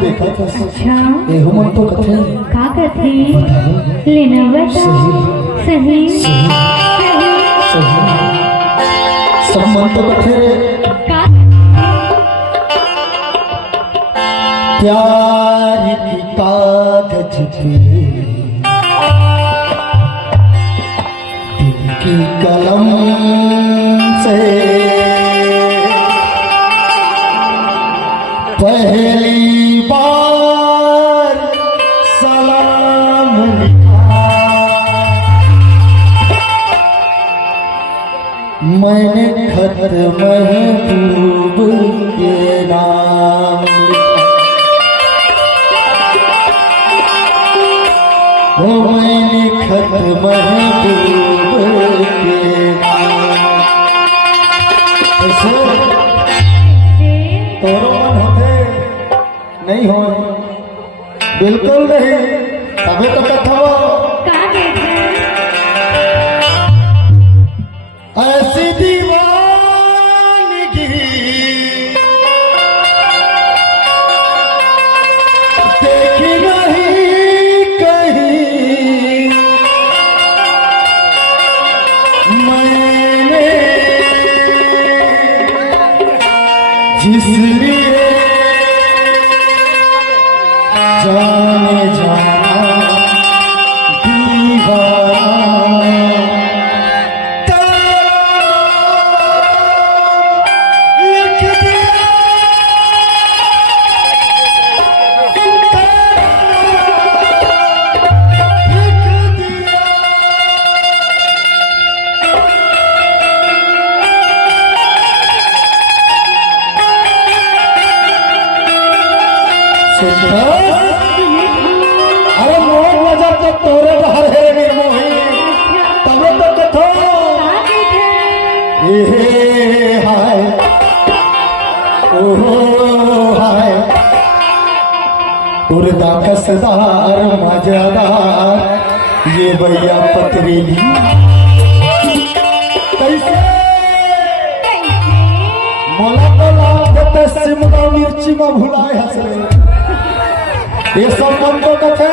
देखा था। अच्छा ए हमन तो कथे का कथे लेना बता सही सब मन तो कथे का प्यार की कागज पे दिल की कलम से पहली बार सलाम लिखा मैंने खत महबूब के नाम वो मैंने खत महबूब के नाम तोरो मन होते नहीं हो बिल्कुल नहीं तबे तो कथा का कहते ऐसी दीवानगी देखी नहीं कहीं मैंने जिस लिए जाने जाना दीवाना लिख दिया लिख दिया अरे मोह नजर तो तोरे बाहर है निर्मोही तब तो कथो ए हाय ओहो हाय उर्दा कसदार मजेदार ये भैया पतरीली कैसे मोला तो लागत सिमला मिर्ची में भुलाए हंस रहे ये सब मन तो कथे